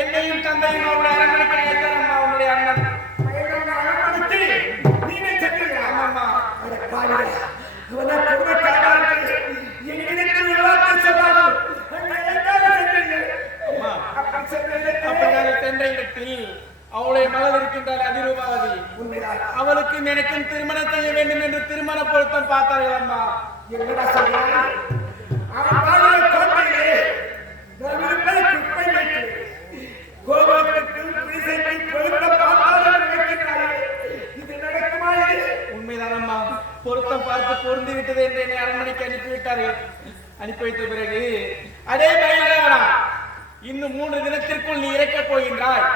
என்னையும் தந்தையும் அவருடைய அரண்மனைக்கு அழைத்தார் அம்மா. அவனுடைய அண்ணன் அரண்மனைக்கு நீங்க சென்றீங்க. ஆமாம்மா. சென்ற இடத்தில் அவளுடைய மகள் இருக்கின்றார் அதிரூபாவதி. அவளுக்கு எனக்கும் திருமணம் செய்ய வேண்டும் என்று திருமண பொருத்தம் பார்த்தார்கள் அம்மா. என்னடா சொல்றாங்க? உண்மைதான் அம்மா. பொருத்தம் பார்த்து பொருந்தி விட்டது என்று என்னை அரண்மனைக்கு அனுப்பிவிட்டார்கள். அனுப்பி வைத்த பிறகு அதே பயிராவனா இன்னும் 3 தினத்திற்குள் நீ இறக்கப் போகின்றாய்.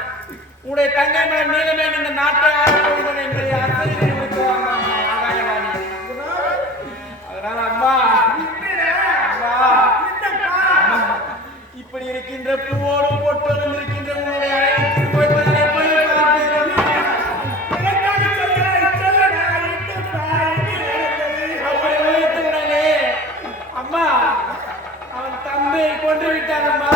உன்னுடைய தங்கை மகன் நீலமே இந்த நாட்டை ஆளப் போகின்றன என்று அர்த்தத்தில் இருக்கிறார் ஆகாயவாணி. அதனால அம்மா இப்படி இருக்கின்ற பூவோடும் பொட்டோடும் இருக்கின்ற உன்னுடைய அம்மா அவன் தந்தையை கொண்டு விட்டான் அம்மா.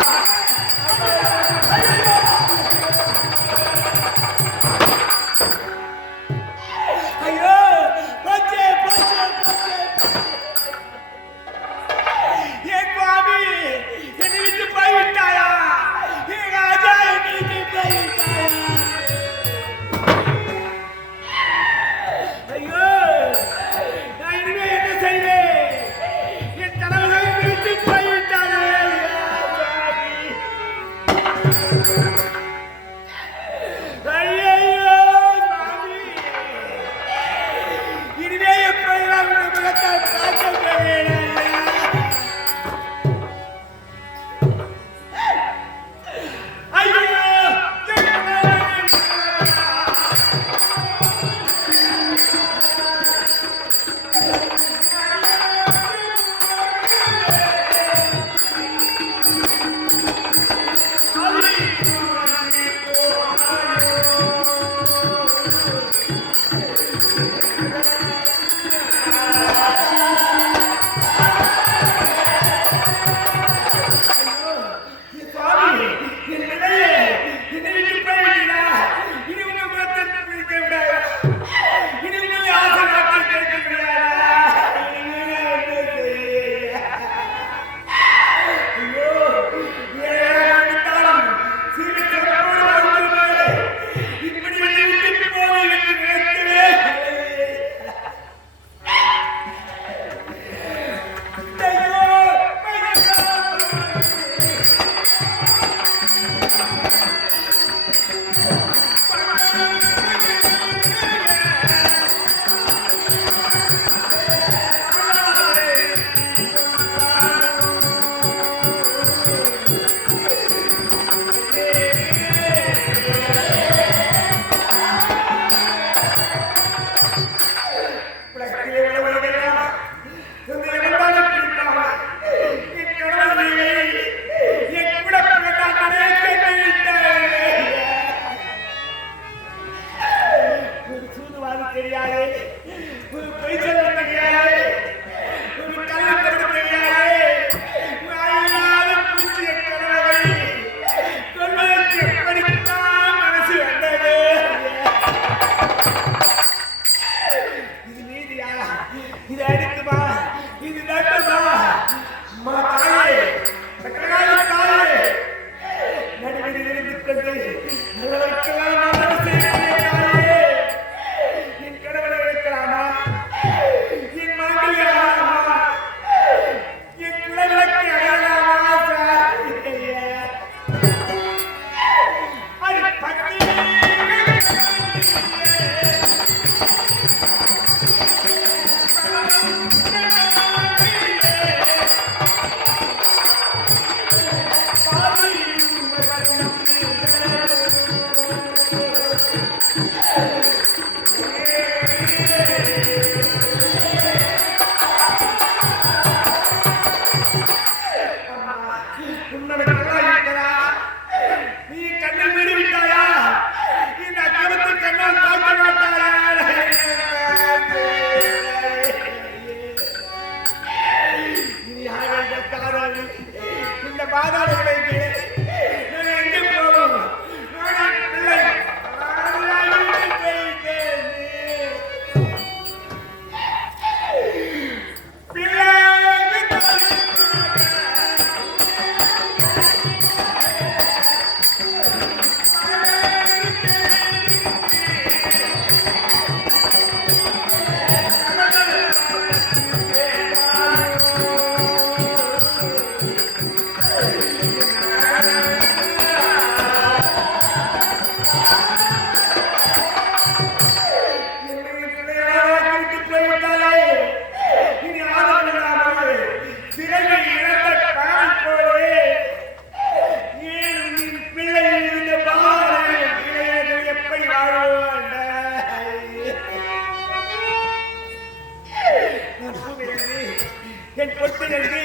என் பொட்டு எழுதி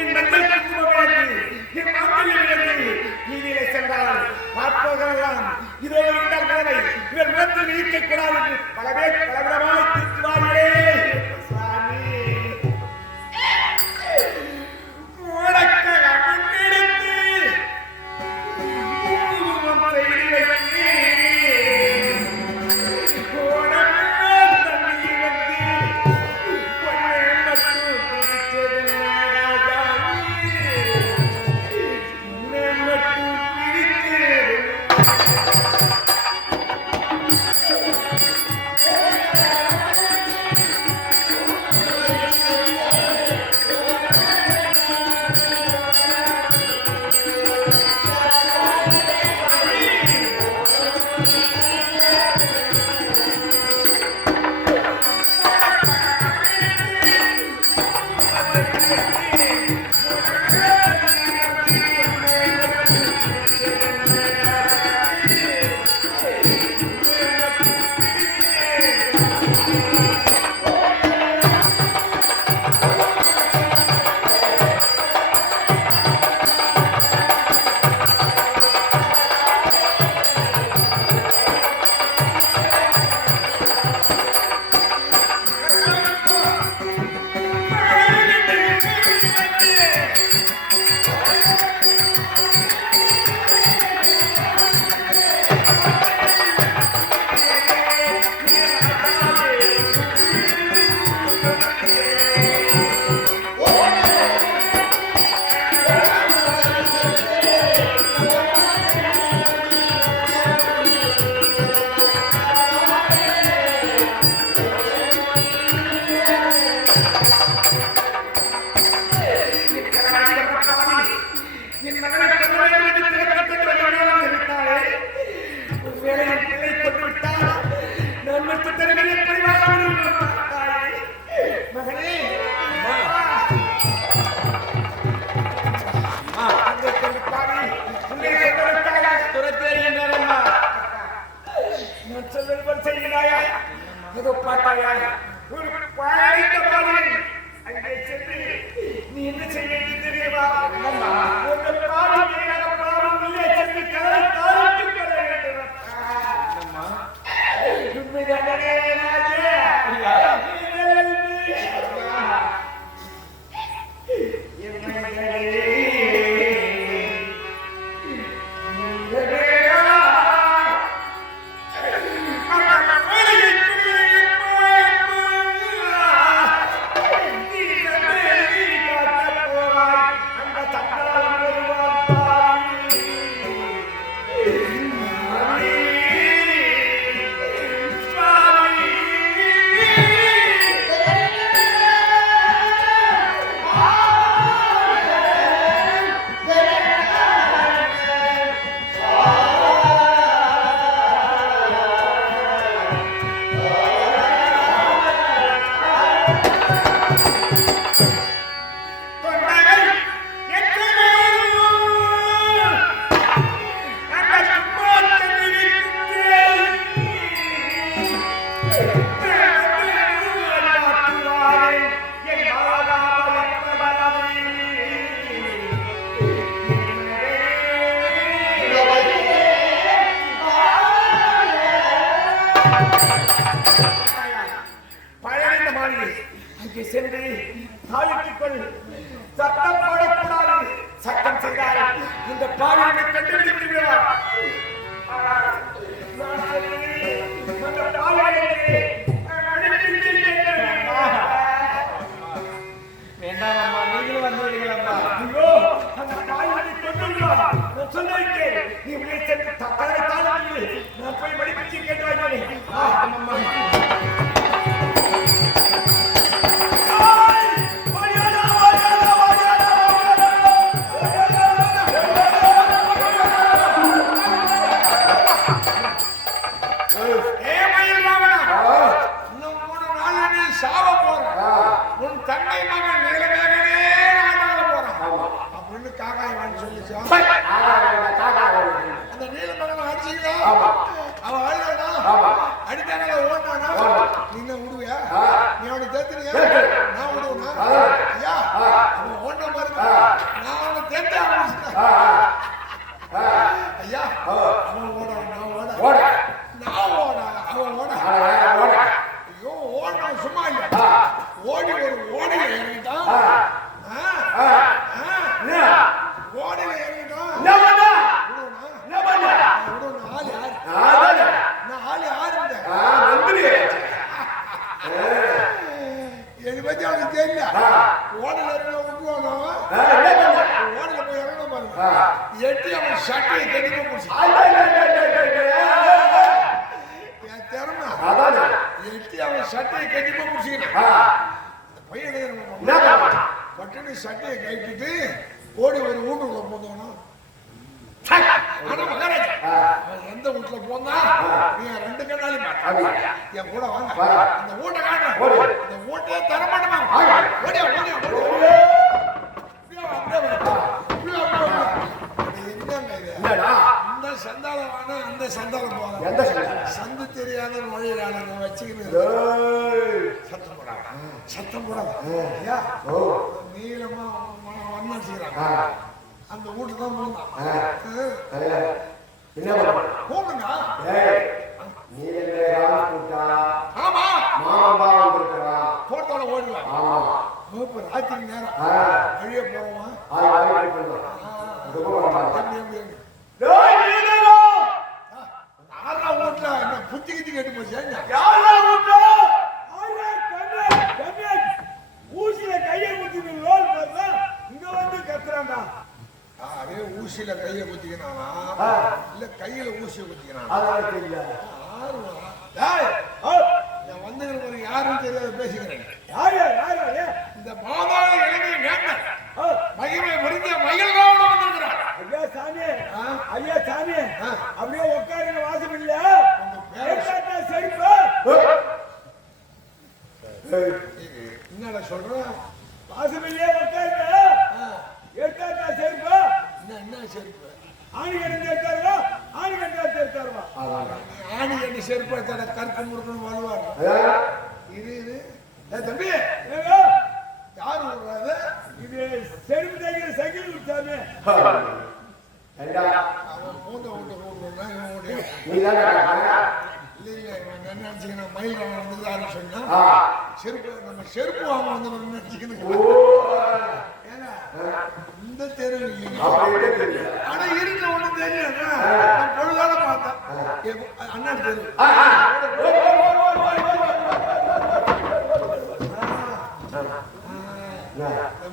என் மஞ்சள் குங்குமம் எழுதி என் மாப்பிள்ளை எழுதி வீதியிலே சென்றால் பார்ப்பவர்களெல்லாம் இதோ இந்த வேலை இவர் முகத்தில் நீக்கக்கூடாது என்று பலவே பலவிதமாய் திருத்துவார்களே சுவாமி. நீ என்ன செய்ய தெரியுமா? அங்கே சென்று தாளிட்டுக்கொள். சத்தம் போடக்கூடாது. சத்தம் செய்தால் இந்த பாவியை கண்டுபிடித்து விடுவார். வேண்டாம் அம்மா, நீங்களும் வந்து விடுங்களா? ஐயோ, அந்த பாவியை கொண்டு விடுவார். நான் சொல்லிருக்கேன், நீ உள்ளே சென்று தக்காளி தாளிட்டு நான் போய் மடிப்பிச்சு கேட்டு வாங்கினேன். அம்மா அந்த நீல மகன் ஓடல விட்டுவானோ ஓடல போய் இறங்கணும் பாருங்க எட்டி அவன் சட்டையை கண்டிப்பா பிடிச்சி என் திறமை எட்டி அவன் சட்டையை கண்டிப்பா பிடிச்சிக்கிறான் பையன் பட்டுன்னு சட்டையை கட்டிட்டு ஓடி ஒரு வீட்டுக்குள்ள போந்தோம்னா எந்த வீட்டுல போனா நீ 2 கண்ணாலி என் கூட வாங்க அந்த வீட்டை காட்ட அந்த வீட்டையே தரமாட்டமா ஓடியா ஓடியா இந்த சந்தாளமான அந்த சந்தாளம் போத சந்து தெரியாத மொழியாளங்க வச்சுக்கிட்டு சத்தம் போடாத நீளமா வண்ணம் செய்யறாங்க அந்த வீட்டு தான் போங்க ஆமா போட்டோல ஓடுவேன் ராத்திரி நேரம் வழிய போவோம் ஆறா வீட்டுல என்ன புத்தி கித்தி கேட்டு போச்சு ஊசியில கையை குத்தி லோல் பார்த்தா இங்க வந்து கத்துறான்டா அதே ஊசியில கையை குத்திக்கிறானா இல்ல கையில ஊசியை குத்திக்கிறானா வந்து யாரும் தெரியாத பேசுகிறேன் இந்த பாதாள இளைஞர் வேண்டாம் மகிமை புரிஞ்ச மகிழ் வந்திருக்கிறார் ஐயா சாமி அப்படியே உட்காருங்க வாசம் இல்ல செருப்பா என்னடா சொல்றேன் வாசம் இல்லையே உட்காருங்க எடுத்தாக்கா செருப்பா என்ன செருப்பு ஆணி கட்டி எடுத்தாருவா ஆணி கட்டி எடுத்தாருவா ஆணி கட்டி செருப்பு எடுத்தாட கற்க முறுக்கணும் வாழ்வார் இது தம்பி யாரு சொல்றாரு இது செருப்பு தைக்கிற சைக்கிள் விட்டாமே அவன் பூந்த விட்டு கூப்பிடுறா இவன் என்ன நினைச்சுக்கணும் மயில் வந்துருக்காரு சொன்னா செருப்பு நம்ம செருப்பு வாங்க வந்து நினைச்சுக்கணும் இந்த தெரு ஆனா இருக்க ஒண்ணும் தெரியும் பொழுதான பார்த்தேன் அண்ணா தெரு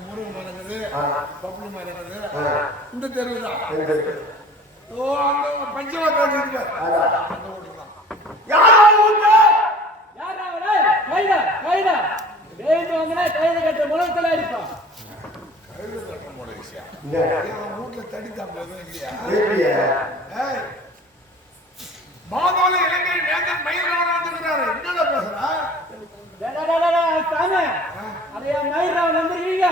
முருகன் மரங்குது பப்புளி மரங்குது இந்த தெரு தான் ஓ அங்க பஞ்சவாக்கம் அந்த வீட்டு தான் கைது கட்டுற முழக்கத்துல அடிப்பான் வீட்டுல தடித்தான் இல்லையா மாதோல இளைஞர் வேந்தன் மயில்ராவன் வந்திருக்கிறாரு என்னடா பேசுறா சாமி அதையா மயில்ராவன் வந்திருக்கீங்க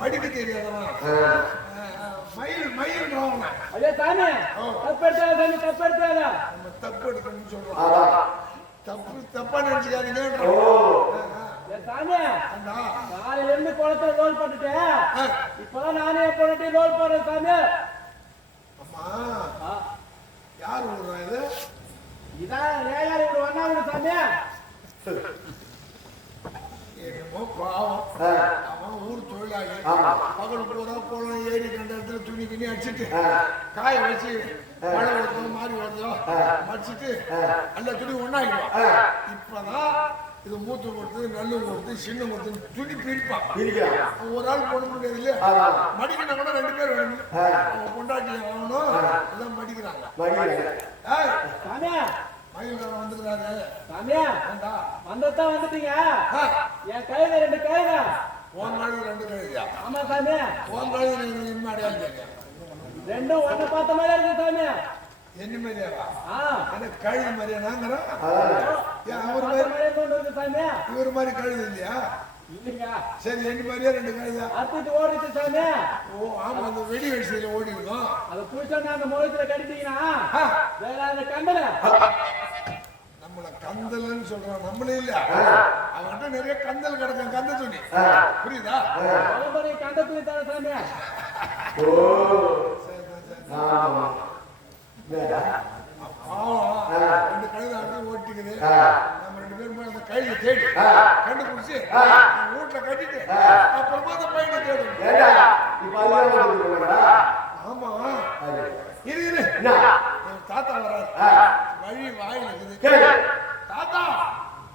படிக்க தெரியாதவன் மயில் ராவன் ஐயா சாமி தப்பெடுத்தாத சாமி தப்பெடுத்தாத நம்ம தப்பு எடுக்கணும்னு சொல்றோம் தப்பா நினைச்சுக்காதீங்க காலையில இருந்து குளத்துல ரோல் பண்ணிட்டேன் இப்பதான் நானே போட்டு ரோல் போடுறேன் சாமி அம்மா யாரு விடுறா இது இதான் ஏழாரி விடு ஒன்னா விடு சாமி என்னமோ பாவம் அவன் ஊர் தொழிலாளி பகல் பூரா போனோம் ஏரி கண்ட இடத்துல துணி கிணி அடிச்சுட்டு காய வச்சு மழை வருதோ மாறி வருதோ அடிச்சுட்டு அந்த துணி ஒன்னாகிடுவான் இப்பதான் இது மூத்து கொடுத்து நல்லு கொடுத்து சின்ன கொடுத்து துணி பிரிப்பான் ஒரு ஆள் போட முடியாது இல்லையா மடிக்கணும் கூட 2 பேர் வேணும் அவன் பொண்டாட்டி ஆகணும் எல்லாம் மடிக்கிறாங்க மயில் வந்துக்கிறாரு சாமியா வந்ததான் வந்துட்டீங்க என் கையில 2 கையில உன் கையில 2 கையா ஆமா சாமி உன் கையில என்ன அடையாளம் ரெண்டும் ஒன்ன பார்த்த மாதிரி இருக்கு சாமி என்ன மாதிரியாவா எனக்கு கழுது மாதிரியா நாங்கிறோம் இவர் மாதிரி கழுது இல்லையா சரி என்ன மாதிரியா 2 கழுதா அத்துட்டு ஓடிச்சு சாமி ஓ ஆமா அந்த வெடி வரிசையில ஓடி இருக்கும் அதை புடிச்சா அந்த முகத்துல கடித்தீங்கன்னா வேற அந்த கண்டல நம்மள கந்தல்னு சொல்றான் நம்மளே இல்ல அவன்கிட்ட நிறைய கந்தல் கிடக்கும் கந்த துணி புரியுதா கந்த துணி தர சாமி ரெண்டு கழுதை ஓட்டிக்குது நம்ம 2 பேரும் போய் அந்த கையில தேடி கண்டுபிடிச்சு வீட்டுல கட்டிட்டு அப்புறமா அந்த பையனை தேடும் ஆமா இரு தாத்தா வராது வழி வாயில் இருக்குது தாத்தா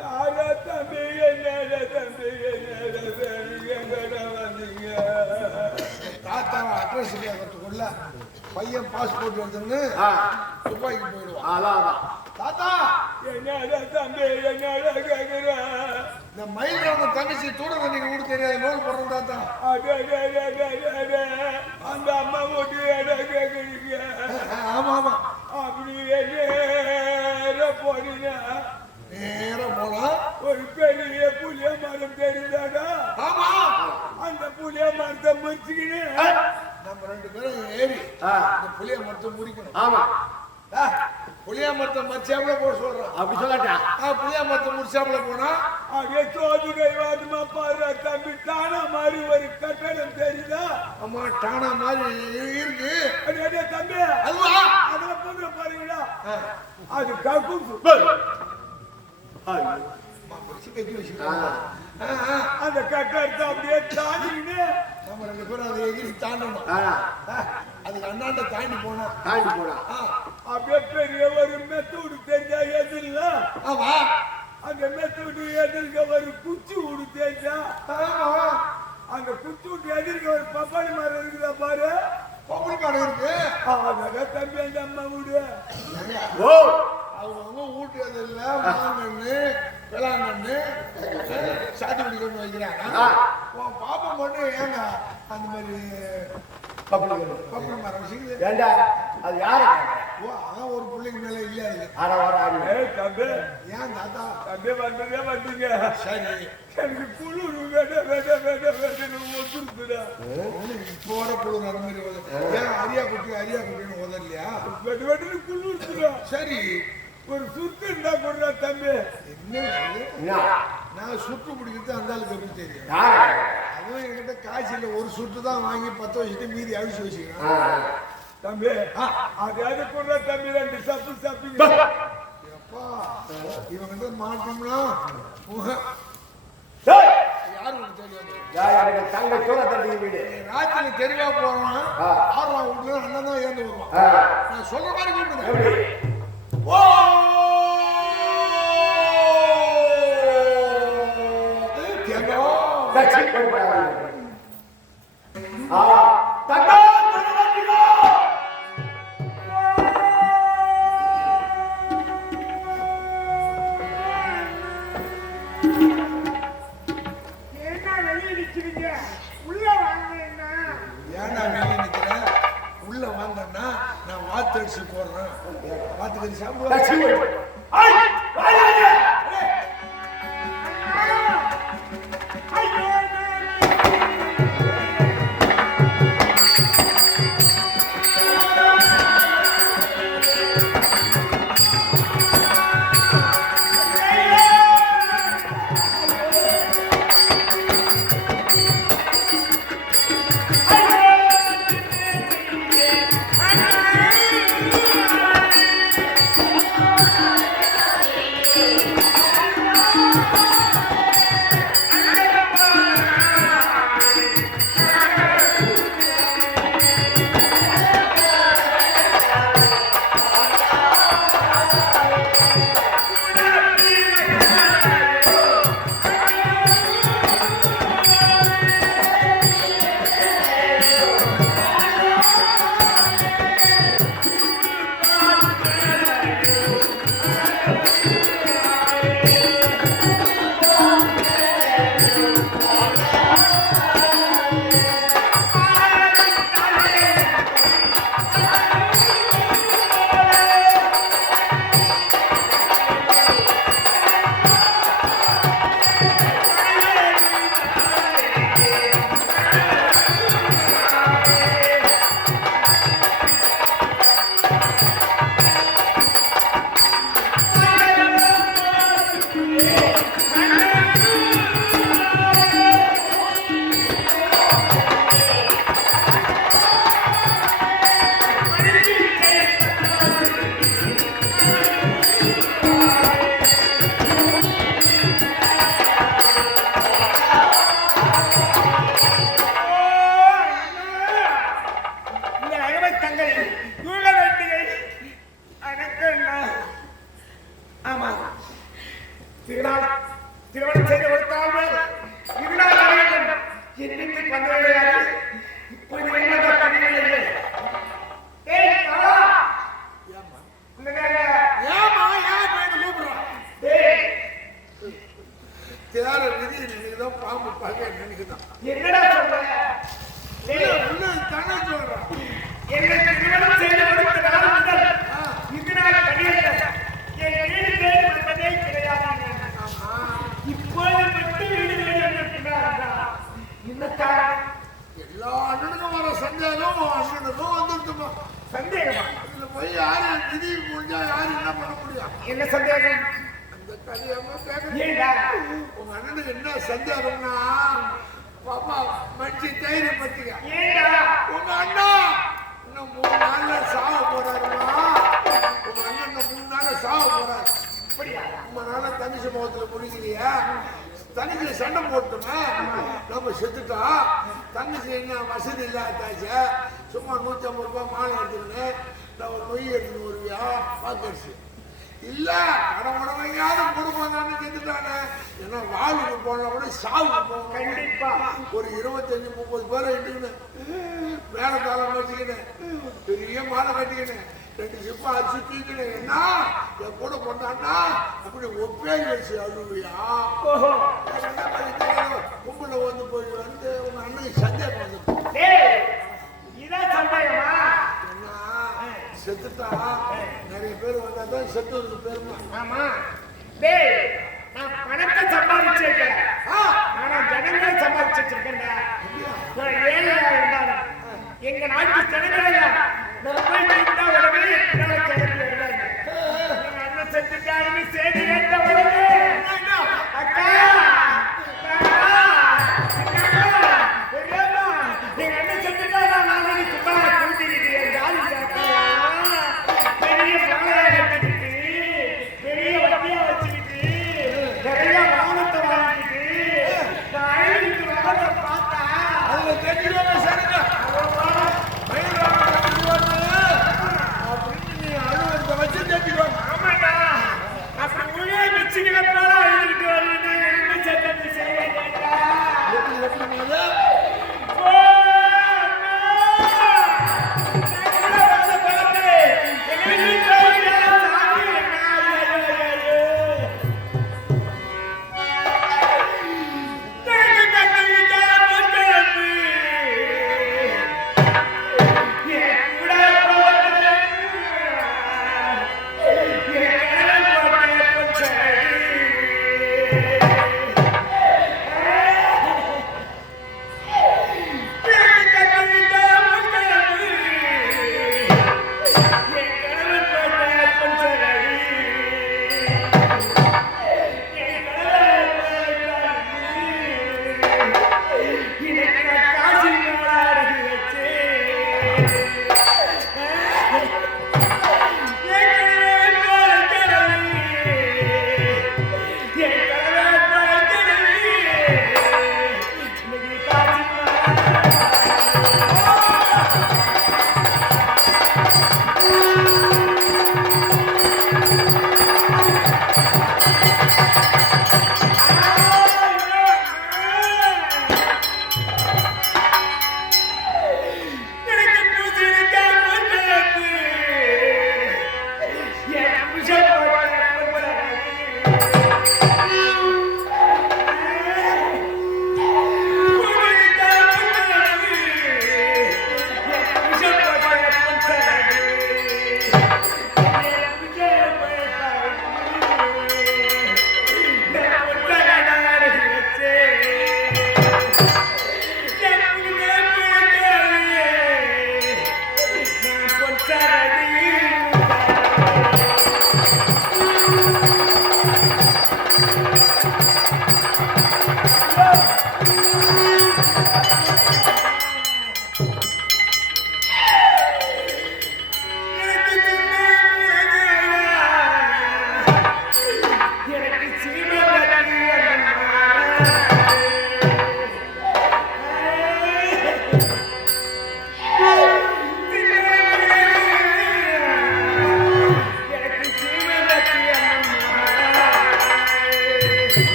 யாரா தம்பி என்ன தம்பி தாத்தாவை அட்ரஸ் கேட்கறதுக்குள்ள பையன் பாஸ்போர்ட் எடுத்துன்னு துபாய்க்கு போயிடுவான். அதான் தாத்தா என்னடா தம்பி என்னடா கேக்குற இந்த மயில் ராம தங்கச்சி தூட தண்ணிக்கு கூட தெரியாது லோன் போடுறோம் தாத்தா. அந்த அம்மா ஓட்டு எடா கேக்குறீங்க ஆமா ஆமா அப்படியே நேரா போனீங்க நேரம் போனா ஒரு பெரிய புளிய மரம் தெரியுதாடா ஆமா அந்த புளிய மரத்தை முடிச்சுக்கின்னு நம்ம 2 பேரும் ஏறி இந்த புளிய மரத்தை முடிக்கணும். ஆமா புளிய மரத்தை மச்சாப்புல போட சொல்றோம். அப்படி சொல்லாட்டா புளிய மரத்தை முடிச்சாப்புல போனா அப்படியே தோது கைவாதுமா பாரு தம்பி தானா மாதிரி ஒரு கட்டடம் தெரியுதா அம்மா டானா மாதிரி இருக்கு. அடே தம்பி அதுவா அதுல போட்டு பாருங்கடா அது கக்கூசு அந்த கட்டடத்தை அப்படியே தாண்டிக்கின்னு நம்ம 2 பேரும் அதை எகிரி தாண்டணும். அதுக்கு அண்ணாண்ட தாண்டி போனோம். தாண்டி போனா அப்படியே பெரிய ஒரு மெத்தூடு தெரிஞ்சா எதிரில ஆமா அந்த மெத்தூடு எதிர்க்க ஒரு குச்சி ஊடு தெரிஞ்சா ஆமா அந்த குச்சி ஊட்டு எதிர்க்க ஒரு பப்பாளி மரம் இருக்குதா பாரு பப்பளி மரம் இருக்கு. அதான் தம்பி அந்த அம்மா வீடு ஓ அவங்க வீட்டு அது இல்ல மாங்கன்னு விளாங்கன்னு சாத்துக்குடி கொண்டு வைக்கிறாங்க. உன் பாப்பா மட்டும் ஏங்க அந்த மாதிரி பப்பளி மரம் வச்சுக்குது. ஏண்டா அது யாரு ஓ அதான் ஒரு பிள்ளைக்கு மேல இல்ல அது. அட வர தம்பி ஏன் தாத்தா தம்பி வந்ததே வந்தீங்க சரி எனக்கு குளிர் வேணும்னு ஒத்துருக்குடா இப்போ வர குளிர் அந்த மாதிரி ஏன் அரியா குட்டின்னு உதறலையா? வெட்டு குளிர்ச்சுடா சரி ஒரு சுத்து இருந்தா கொடுறா தம்பி என்ன சொல்லு? என்ன நான் சுட்டு பிடிக்கிறது அந்த ஆளுக்கு எப்படி தெரியும்? யாரு அதுவும் என்கிட்ட காய்ச்சல ஒரு சுட்டு தான் வாங்கி 10 வச்சுட்டு மீதி அழிச்சு வச்சுக்கிறேன். தம்பி அதாவது கொடுறா தம்பி 2 சப்பு சப்பிங்க எப்பா இவன் வந்து மாட்டோம்னா யாரு உனக்கு தெரியும்? தங்க சோழ தண்டி வீடு ராத்திரி தெருவா போறான் 6ஆம் வீட்டுல அண்ணன் தான் ஏந்து வருவான். நான் சொல்ற மாதிரி கூப்பிடுங்க. ஓ ஏன்னா வெளியே நிக்கிறேன் உள்ள வாங்கன்னா நான் வாத்து அடிச்சு போடுறேன். வாத்துக்கறி சாப்பிடுவேன். Hey! என்னத்தை பண்ணுறது இப்போ என்ன பண்ணிடுறது ஏய் காலா ஏம்மா இந்த நேரத்துல ஏம்மா ஏன் போயிட்டு கூப்பிடுறான் டேய் தேர விதி நினைக்குதான் பாம்பு பகை நினைக்குதான் என்னடா சொல்ற டேய் உள்ள தானே சொல்றான் என்னை திருமணம் செய்து கொடுத்த நாள் முதல் இது நாள் கடியல்ல என் வீடு தேடி வந்ததே கிடையாது இப்போது மட்டும் வீடு தேடி வந்திருக்கிறாரா என்ன காரணம் எல்லா அண்ணனுக்கும் வர சந்தேகம் அண்ணனுக்கும் வந்துருக்குமா சந்தேகமா இதுல போய் யாரு விதி முடிஞ்சா யாரு என்ன பண்ண முடியும் என்ன சந்தேகம் அந்த கதையம்மா கேட்க ஏண்டா உங்க அண்ணனுக்கு என்ன சந்தேகம்னா பாப்பா மனுஷி தைரியம் பத்திக்க ஏண்டா உங்க அண்ணா இன்னும் 3 நாள்ல சாவ போறாருமா உங்க அண்ணன் இன்னும் 3 நாள்ல சாவ போறாரு அப்படியா ரொம்ப நாளா தனிச்சு முகத்துல முடிக்கலையா தனிச்சு சண்டை போட்டுமே நம்ம செத்துட்டா தங்கச்சி என்ன வசதி இல்லாதாச்சா சும்மா 150 ரூபாய் மாலை எடுத்துக்கின்னு நான் ஒரு நொய் எடுத்துன்னு வருவியா பாக்கடிச்சு இல்ல கடவுடவையாவது கொடுப்பாங்கன்னு செத்துட்டானே ஏன்னா வாழ்வுக்கு போனா கூட சாவுக்கு போகணும் கண்டிப்பா ஒரு 25-30 பேரை இட்டுக்கின்னு மேல காலம் வச்சுக்கினேன் பெரிய மாலை கட்டிக்கினேன் 2 சிப்பா அடிச்சு தூக்கினேன் என்ன என் கூட கொண்டாண்டா அப்படி ஒப்பேரி வச்சு அழுவியா ஓஹோ கும்பல வந்து போய் வந்து உங்க அண்ணனுக்கு சந்தேகம் வந்து டேய் இதான் சந்தேகமா என்ன செத்துட்டா நிறைய பேர் வந்தாதான் செத்துறது பெருமை ஆமா டேய் நான் பணத்தை சம்பாதிச்சிருக்கேன் ஆனா ஜனங்களை சம்பாதிச்சிருக்கேன்டா நான் ஏழையா இருந்தாலும் எங்க நாட்டு ஜனங்கள் நான் போய் கேட்டா உடனே என்னால கிளம்பி வருவாங்க எங்க அண்ணன் செத்துட்டாருன்னு செய்தி கேட்ட உடனே அக்கா எங்க அண்ணன் செத்துட்டா நான் சும்மா கூட்டிக்கிட்டு ஜாலி சாப்பிட்டா பெரிய மாலையா கட்டிக்கிட்டு பெரிய வட்டியா வச்சுக்கிட்டு நிறைய வாகனத்தை வாங்கிட்டு நான் அழகிட்டு வாகனத்தை பார்த்தா அதுல தெரிஞ்சுக்கோங்க சரிங்க மயில்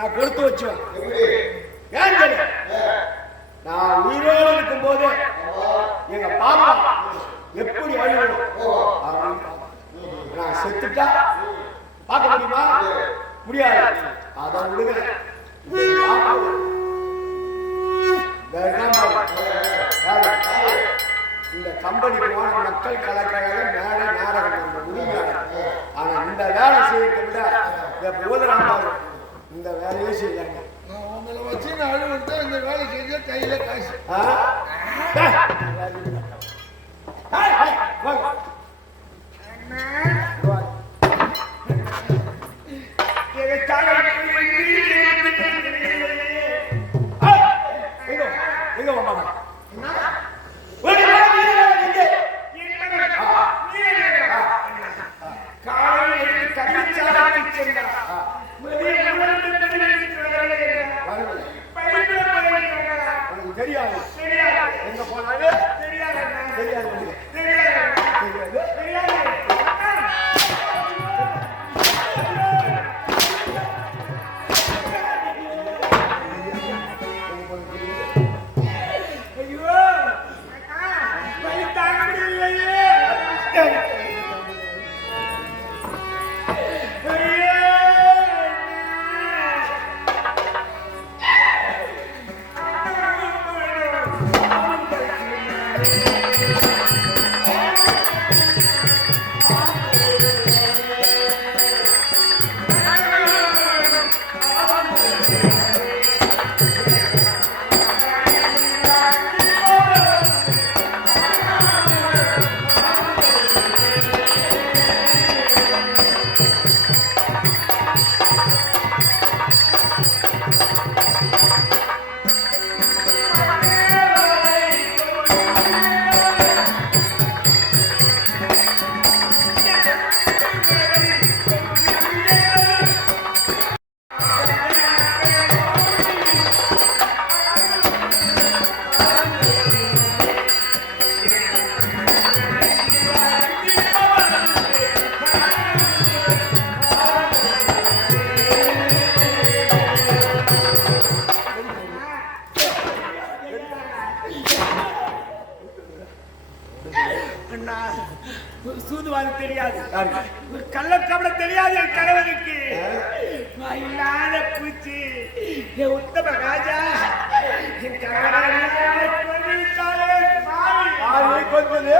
நான் கொடுத்து வச்சுவேன். ஏன் தெரியும்? நான் உயிரோடு இருக்கும் போது எங்க பாப்பா எப்படி வழிவிடும் அப்படின்னு நான் செத்துட்டா பார்க்க முடியுமா? முடியாது. அதை விடுங்க. இந்த கம்பெனிக்கு போன மக்கள் கலக்கழகம் மேடை நாடகம் உரிமையாளர். ஆனா இந்த வேலை செய்யறதை விட இந்த போதராம இந்த வேலையே செய்யறாங்க. உங்களை வச்சு நான் அழுவிட்டு இந்த வேலை செஞ்ச கையில காசு. தெரியாது எங்க போனாலும் தெரியாது சூதுவாது தெரியாது, கள்ளக்கபட தெரியாது என் கணவனுக்கு. இல்லாத பூச்சி என் உத்தம ராஜா என் கணவனை கொஞ்சது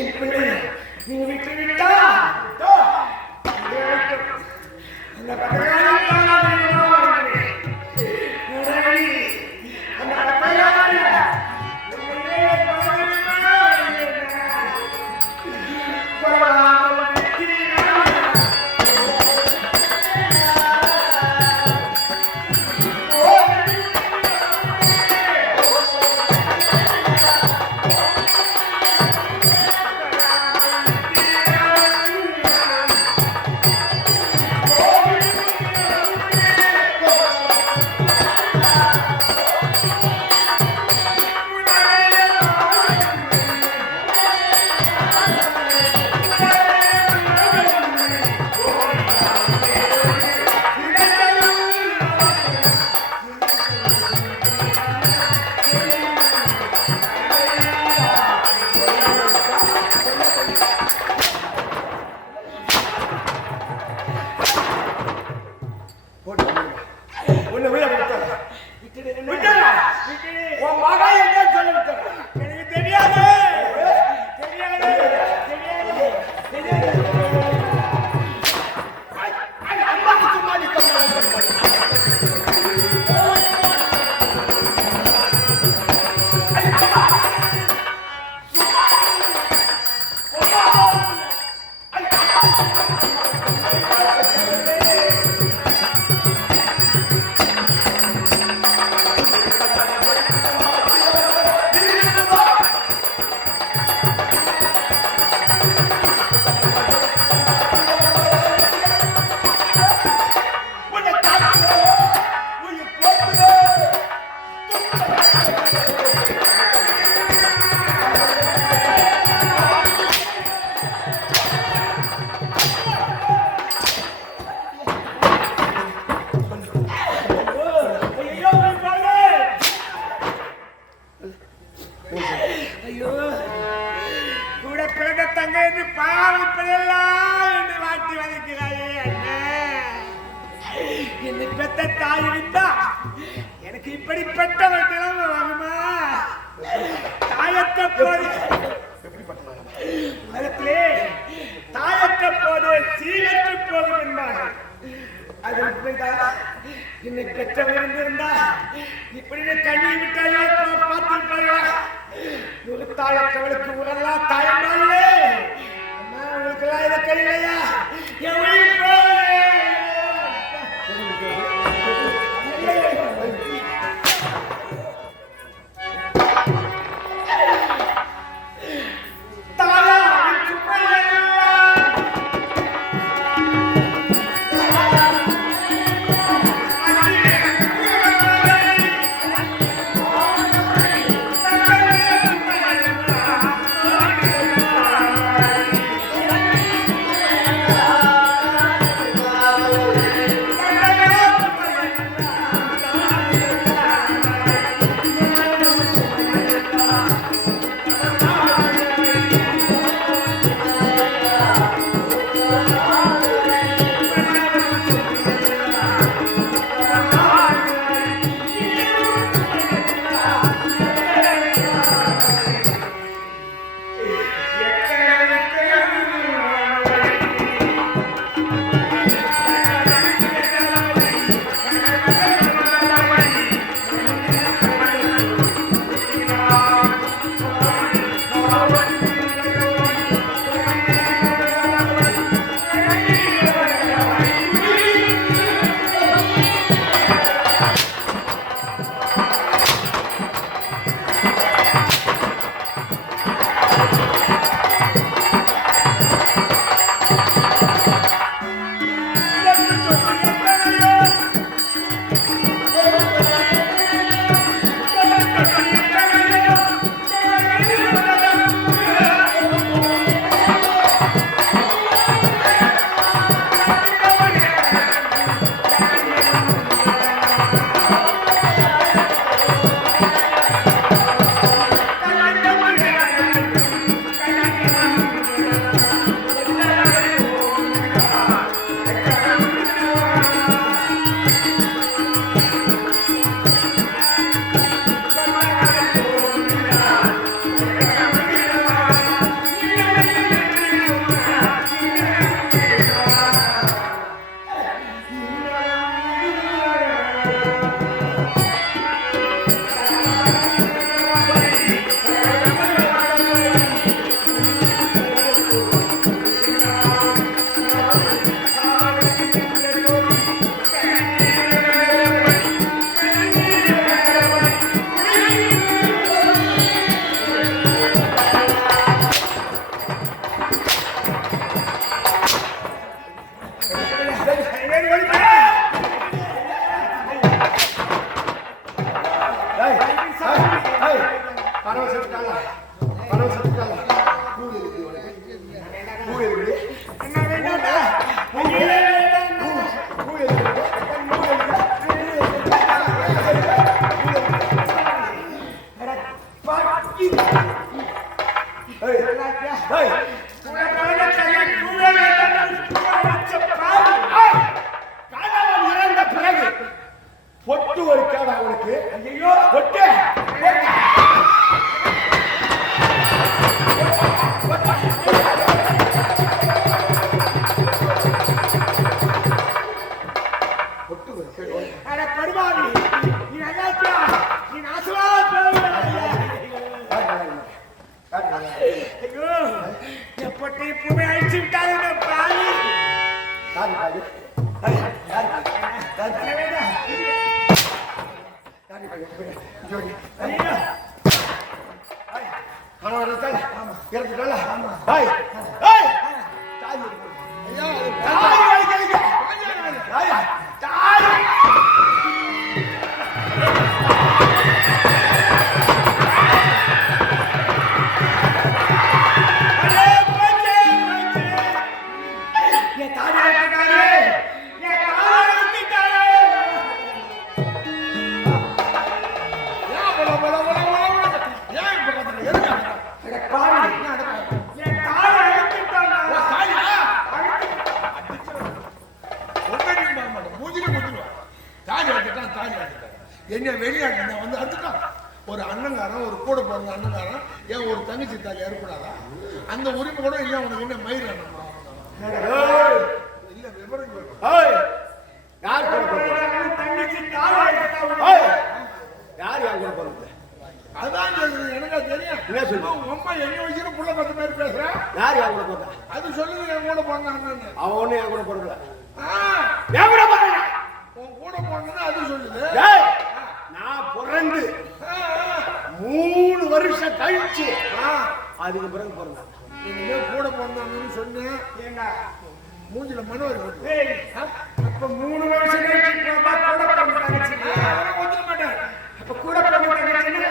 என் பிள்ளையை நீ விட்டு விட்டா அந்த என்னை பெத்த தாய் இருந்தா எனக்கு இப்படிப்பட்ட ஒரு நிலைமை வருமா? தாயற்ற போது உலகத்திலே தாயற்ற போது சீரற்று போகும் என்பார்கள். அது உண்மைதான். என்னை பெற்றவர் இருந்திருந்தா இப்படி கண்ணி விட்டாலே பார்த்திருப்பார்களா? ஒரு தாயற்றவளுக்கு உடலாம் தாயம்பாளே. உங்களுக்கு எல்லாம் இதை கையிலையா? என் உயிர் போகுது. Oh, டேய், கணவன் இறந்த பிறகு பொட்டு ஒரு கேடா அவனுக்கு. ஐயோ பொட்டு பொட்டு ஒரு கேடு. அட படுவாவி, நீ நல்லாச்சியா? நீ நாசமா போய்விடாதே. ஐயோ, எப்பட்டு இப்பவே அழிச்சு விட்டாங்க பாவி. என்ன வெளிநாட்டு வந்து அறுத்துட்டான். ஒரு அண்ணங்காரன், ஒரு கூட பிறந்த அண்ணங்காரன், ஏன் ஒரு தங்கச்சி தாலி ஏற்படாதா? அந்த உரிமை கூட இல்லை. அவனுக்கு என்ன மயிர் இல்ல விவரம் யார் கூட யார் யார் கூட பிறந்த? அதான் சொல்லுது. எனக்கு தெரியும். என்ன சொல்லு? உங்க அம்மா என்ன வச்சுன்னு புள்ள பத்து பேர் பேசுறேன். யார் யார் கூட பிறந்த? அது சொல்லுது. என் கூட பிறந்தான்னு. அவன் ஒண்ணு என் கூட பிறந்த. என் கூட பிறந்த உன் கூட பிறந்தா அது சொல்லுது. நான் பிறந்து 3 வருஷம் கழிச்சு அதுக்கு பிறகு பிறந்தான். நீங்க கூட பிறந்தான்னு சொன்னேன். ஏண்டா மூஞ்சில மனோர் அப்ப 3 வருஷம் கழிச்சு கூட பிறந்தாச்சு. ஒத்துக்க மாட்டேன். அப்ப கூட பிறந்தாச்சு.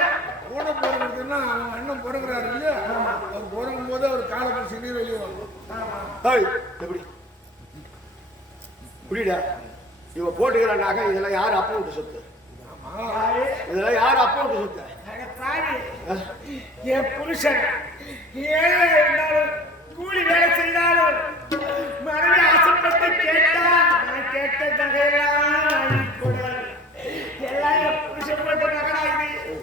கூட பிறகுதுன்னா அவன் அண்ணன் பிறகுறாரு இல்லையா? அவர் பிறகும் போது அவர் காலை பிடிச்சி வெளியே வரும். எப்படி புரியுடா? இவ போட்டுக்கிற நகை இதெல்லாம் யார் அப்பா விட்டு சொத்து? இதெல்லாம் யார் அப்பா விட்டு சொத்து? என் புருஷன் ஏழை இருந்தாலும் கூலி வேலை செய்தாலும் மனைவி ஆசைப்பட்டு கேட்டா நான் கேட்ட நகையெல்லாம் எல்லாம் என் புருஷன் போட்ட நகராகுது.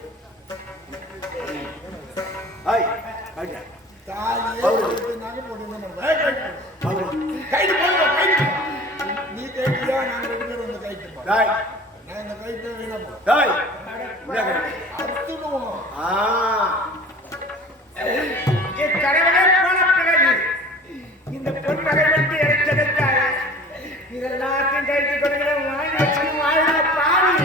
நகை போட்டு கைது போடுவோம். நீ கைட்டியா? நாங்கள் 2 பேரும் வந்து கைட்டு. நான் இந்த கைட்டை வீணாப்போம். அறுத்துடுவோம். என் கணவனே போன பிறகு இந்த பொன் நகை விட்டு எடுத்ததற்காக இதெல்லாத்தையும் கைட்டு கொள்கிற வாங்கி வச்சு வாழ்ந்த பாவி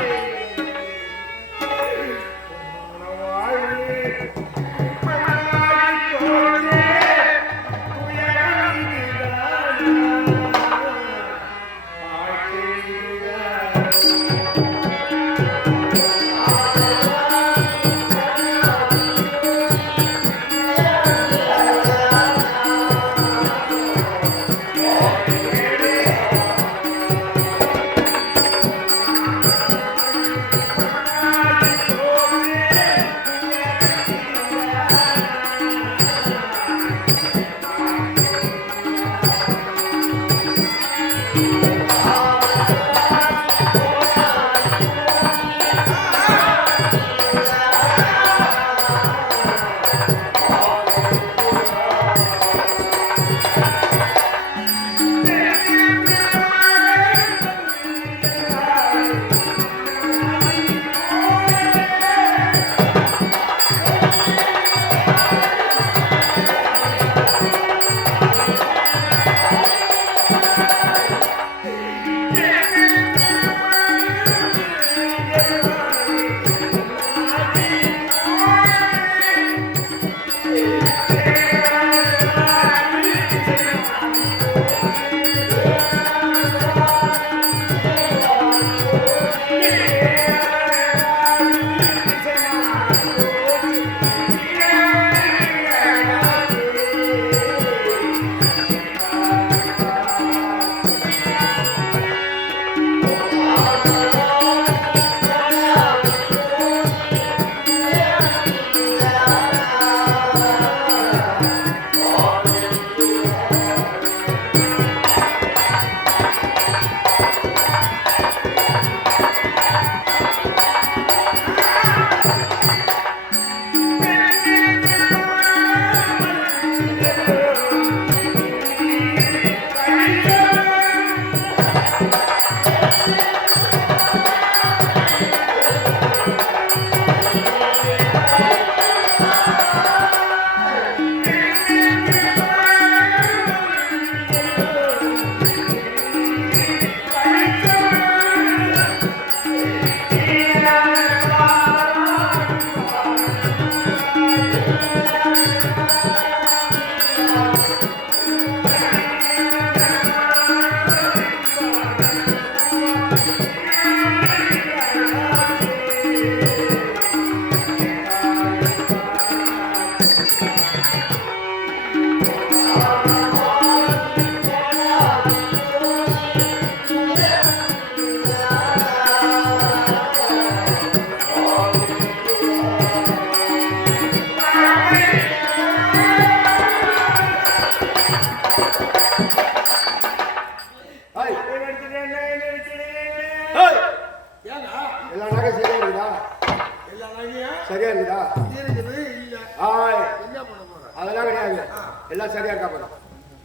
சாமி எல்லாம் சரியா இருக்கா போதும்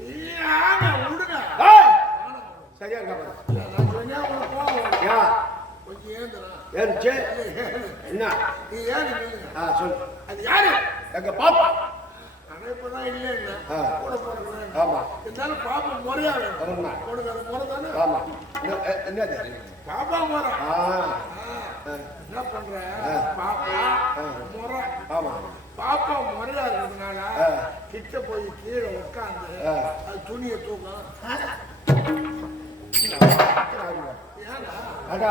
ஏங்க விடுங்க. சரியா இருக்கா போதும் நான் சொன்னா உங்களுக்கு கோவம் வரும். ஏன் கொஞ்சம் ஏந்துடா. ஏறிச்சு என்ன நீ ஏன்னு கேளுங்க. சொல்லு அது யாரு? எங்க பாப்பா ஆனா இப்பதான் இல்லைங்க. ஆ. கூட போடுறேன். ஆமா இருந்தாலும் பாப்பா முறையா வேணும். ஆமா. கொடுக்காத முறை தானே. ஆமா என்னது பாப்பா முறை. ஆ என்ன பண்ற? பாப்பா முறை. ஆமா பாப்பா முறையா இருக்கிறதுனால கிட்ட போய் கீழே உட்காந்து அது துணியை தூக்கம். ஏன்னா அடா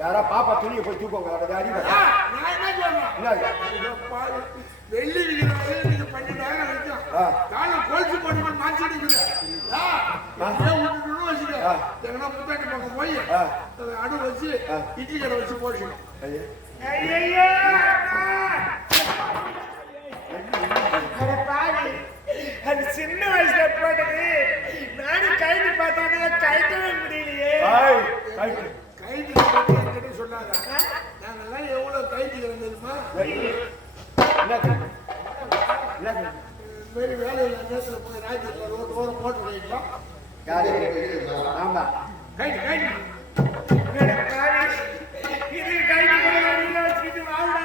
யாரா பாப்பா துணியை போய் தூக்குவாங்க அதை அடிக்க நான் என்ன சொல்றேன்? என்ன இதோ பாரு, வெள்ளி விற்கிறவங்க நீங்க 12,000 வைக்கும். காலம் கொலுசு போட்டு மாற்றி அடிக்குது. வச்சுக்க எங்கன்னா முத்தாண்டி பக்கம் போய் அடு வச்சு இட்லி கடை வச்சு போட்டுக்கணும். ஐயையோ! அட பாவி, அது சின்ன வயசுல போட்டது. நானும் கைது பார்த்தானே கைட்டவே முடியலையே. கைட்டு என்கிட்ட சொன்னாங்க. நாங்கெல்லாம் எவ்வளவு கைட்டுக்கிறோம் தெரியுமா? இந்த மாதிரி வேலையில் நேரத்தில் போய் ராஜ்யத்தில் ரோடு ஓரம் போட்டு வைக்கலாம். ஆமா கைட்டு கைட்டு அட பாவி, இது கைது பண்ண வச்சுக்கிட்டு வாழ்றா.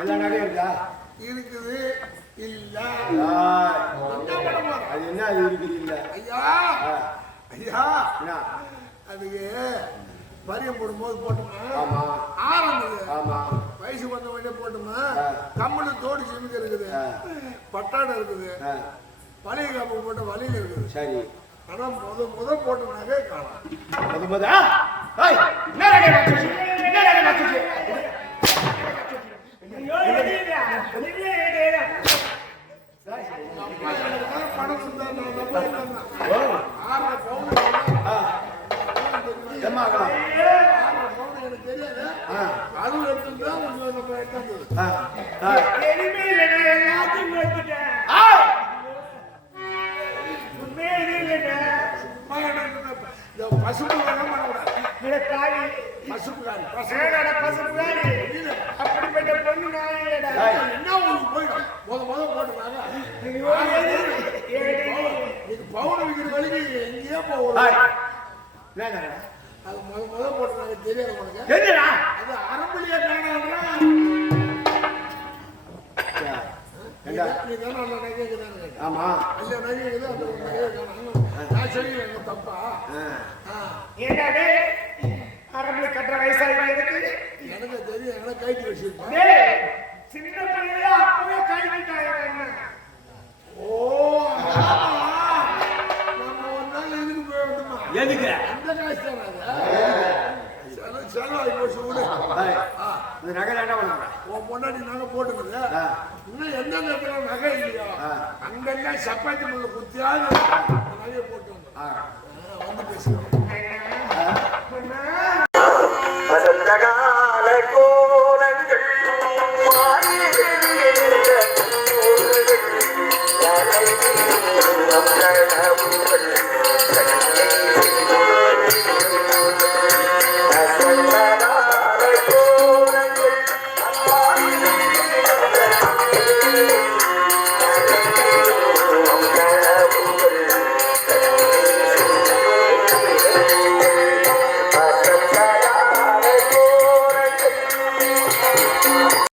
எல்லா நகையும் இருக்கா? இருக்குது இல்ல. அது என்ன அது இருக்குது இல்ல? ஐயா ஐயா அதுக்கு பரியம் போடும்போது போட்டோமா? ஆமா. ஆரம்பது. ஆமா. வயசு வந்த உடனே போட்டோமா? கம்மலு தோடு சிமிக்க இருக்குது, பட்டாடை இருக்குது, பழைய காப்பு போட்ட வலையில இருக்குது. சரி. ஆனா முத போட்டோம்னாவே காணும். பணம் இருந்தா நான் பவுன் எனக்கு தெரியாது. அதுவும் எடுத்துட்டா நம்ம எடுத்தது. எதுவுமே இல்லை, நான் எல்லாத்தையும் எடுத்துட்டேன். உண்மையே எதுவும் இல்லைண்ணா. பசுப்பு வேணாம் பண்ணக்கூடாது. காரி பசுப்புக்காரி பசுப்புக்காரி அப்படிப்பட்ட பொண்ணு நான் இல்லடா. என்ன உங்களுக்கு போயிடும். முத போட்டுருக்காங்க. இது பவுன் விற்கிற வழிக்கு எங்கேயோ போகும். அது முத போட்டுருக்காங்க தெரியாது உனக்கு. அது நீ தானே அந்த நகை இருக்குதான்னு கேட்டேன். ஆமா. அந்த நகை இருக்குது, அந்த ஒரு நகையை காணோம். நான் செய்யல, எங்க தப்பா? ஏண்டாடே அரபில் கட்டுற வயசாகி எனக்கு எனக்கு தெரியும், எனக்கு கைட்டு வச்சிருப்பேன். டேய், சின்ன பிள்ளையா அப்பவே கைவிட்டாங்க என்ன ஓ, நம்ம ஒரு நாள் இதுக்கு போய் விட்டுமா? எதுக்கு? அந்த காசு தானே அது? செலவாகி போச்சு விடு. இந்த நகை என்ன பண்ணுறேன்? உன் முன்னாடி நகை போட்டுக்குது. இன்னும் எந்த நேரத்துல நகை இல்லையோ அங்கெல்லாம் சப்பாத்தி முள்ள குத்தியாவது நகையை போட்டு வந்து பேசுகிறோம்.